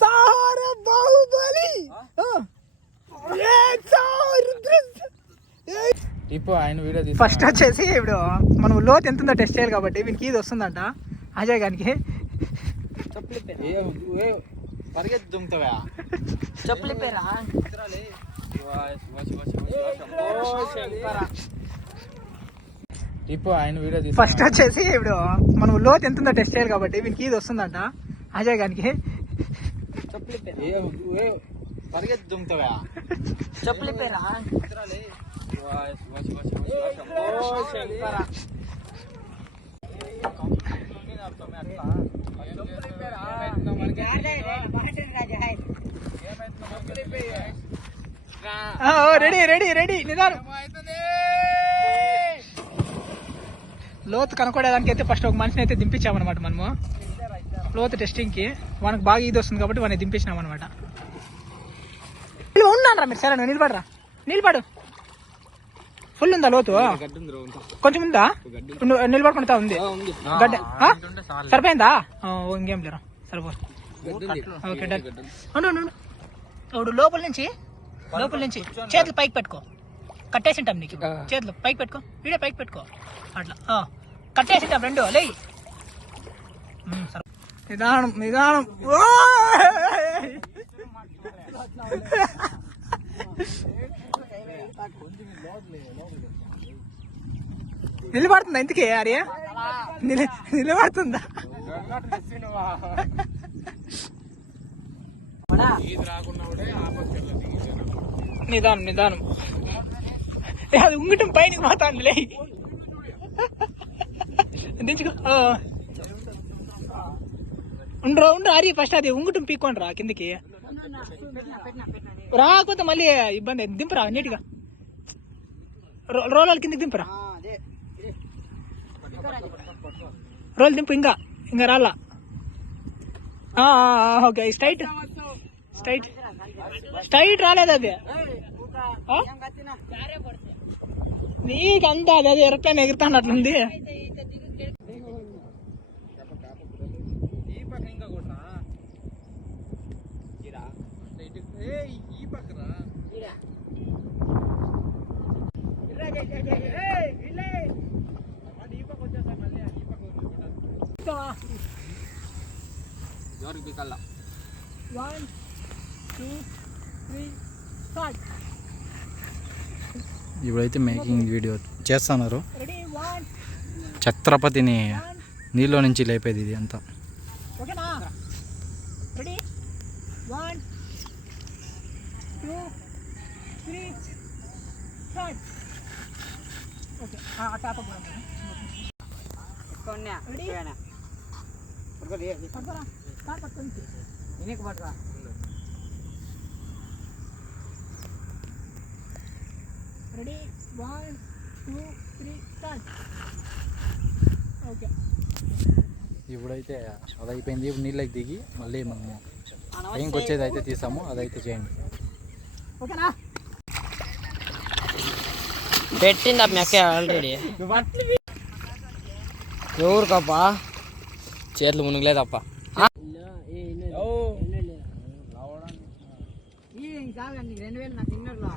సారా బాహుబలి ఇప్పుడు ఆయన వీడియో తీసి ఫస్ట్ వచ్చేసి ఇప్పుడు మనం లోతు ఎంత ఉందో టెస్ట్ చేయాలి కాబట్టి వీనికి ఇది వస్తుందంట. అజయ్ గారికి పరిగెత్తి దుంగతావా చెప్పులు పేరా ఇప్పుడు ఆయన వీడియో ఫస్ట్ వచ్చేసి ఇప్పుడు మనం లోతు ఎంత ఉందో టెస్ట్ చేయాలి కాబట్టి వీనికి ఇది వస్తుందంట. అజయ్ పేరా పరిగెత్తి చెప్పులు పేరా రెడీ రెడీ రెడీ నిదానం. లోతు కనుక్కోవడానికి అయితే ఫస్ట్ ఒక మనిషిని అయితే దింపించామన్నమాట మనము. లోతు టెస్టింగ్కి మనకు బాగా ఇది వస్తుంది కాబట్టి వాడిని దింపించినాం అనమాట ఉన్నానరా మీరు? సరే నువ్వు నిలబడరా. నిలబడు. ఫుల్ ఉందా లోతు? కొంచెం ఉందా? నిలబడుకుంటా ఉంది. గడ్డ ఆ? సరిపోయిందా? ఇంకేం లేరా? సరిపో ఓకే డన్. ఇప్పుడు లోపల నుంచి లోపల నుంచి చేతులు పైకి పెట్టుకో. కట్టేసి ఉంటాం నీకు చేతులు పైకి పెట్టుకో. వీడియో పైకి పెట్టుకో. అట్లా. ఆ. కట్టేసి ఉంటాం రెండు లే నిదానం నిదానం. నిలబడుతుందా ఇంతకే అరే నిలబడుతుందా? నిదానం నిదానం. అది ఉంగటం పైన మాతాంది లే దించుకో ఉండ్రా ఉండ్రా అరి ఫస్ట్ అది ఉంగుటం పీక్కోండి రా కిందకి. రాకపోతే మళ్ళీ ఇబ్బంది దింపరా దింపురా నీట్గా. రో- రోలర్ కిందకి దింపురా. రోల్ దింపు ఇంకా ఇంకా రాలా. ఆ, ఓకే స్ట్రైట్. స్ట్రైట్. స్ట్రైట్ రాలేదు అది? నీకంతా అది అది ఎరప్లేన్ ఎగురుతాను అట్లుంది ఈ పీకల్లా వన్ టూ త్రీ స్టార్ట్ ఇప్పుడైతే మేకింగ్ వీడియో చేస్తున్నారు. ఛత్రపతిని నీళ్ళ నుంచి లేపేది ఇది అంతా ఓకేనా ready one two three start okay ఆ టాప్ కూడా రెడీ పట్టుకోరా స్టార్ట్ పట్టుకోండి ఎనికి పట్టురా ready one two three start okay ఇప్పుడైతే అది అయిపోయింది ఇప్పుడు నీళ్ళకి దిగి మళ్ళీ మనము టైంకి వచ్చేది అయితే తీసాము అదైతే చేయండి. ఓకేనా పెట్టింది మీ అక్క ఆల్రెడీ ఎవరికప్పా చేతులు మునిగలేదప్ప రెండు వేలు నా తిన్నర్లో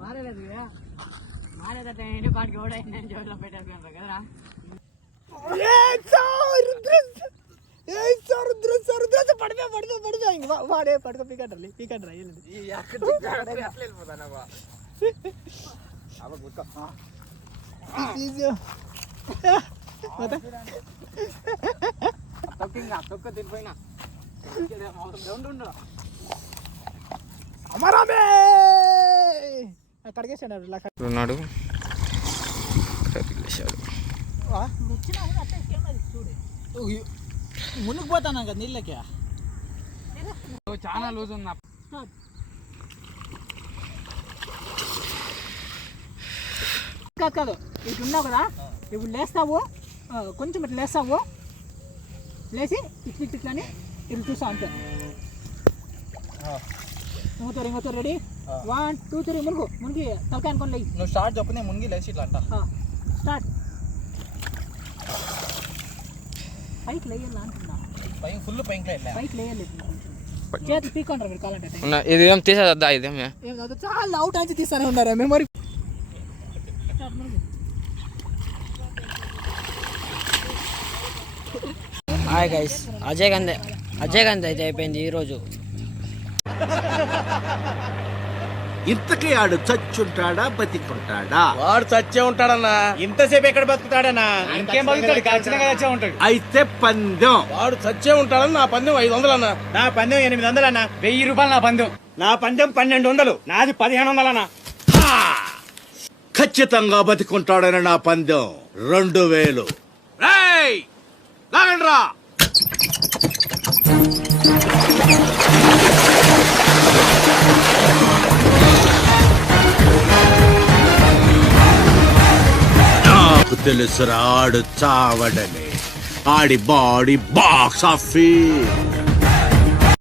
మారేలేదు పడిపోయి పడిపోయి పడిపోయి ఇంక వాడే పడుకో పీకంటారు పీకంటారు అమరామే కడిగేసాడు ఉన్నాడు. వదిలేశాడు. మునిగి పోతాను కదా నీళ్ళకి? నువ్వు చాలా లూజ్ ఉన్నా కాదు కాదు. ఇటు ఉన్నావు కదా ఇప్పుడు లేస్తావు. కొంచెం ఇట్లా లేస్తావు. లేచి ఇట్లు ఇట్లు ఇట్లని ఇటు చూసావు అంతే. ఇంకోతారు ఇంకోతారు రెడీ. వన్ టూ త్రీ మునుగు మునిగి తలకాయ అనుకోని లేయి. నువ్వు స్టార్ట్ చెప్పు నేను మునిగి లేచి ఇట్లా అంట. స్టార్ట్ పైకి లేయాలి అంటున్నా. పైన ఫుల్ పైకి వెళ్ళా పైకి లేయలేదు చేతులు పీక్కుంటారు మీరు కావాలంటే ఉన్న ఇది ఏం తీసేదా ఇదేం చాలా అవుట్ నుంచి తీస్తానే ఉన్నారు memory hi guys Ajay Gandh Ajay Gandh అయితే అయిపోయింది ఈరోజు. ఇంతకీ ఆడు చచ్చుంటాడా బతికుంటాడా? వాడు చచ్చే ఉంటాడన్నా. ఇంతసేపు ఎక్కడ బతుకుతాడన్నా? ఇంకేం బతుకుతాడు? ఖచ్చితంగా ఉంటాడు. అయితే పందెం. వాడు చచ్చే ఉంటాడని నా పందెం ఐదు వందలు అన్న నా పందెం ఎనిమిది వందలు అన్న వెయ్యి రూపాయలు నా పందెం. నా పందెం పన్నెండు వందలు. నాది పదిహేను వందలు అన్న! ఖచ్చితంగా బతికుంటాడని నా పందెం. రెండు వేలు! లాగండ్రా! తెలుసురా ఆడు చావడమే. ఆడి బాడీ బాక్స్ ఆఫీస్.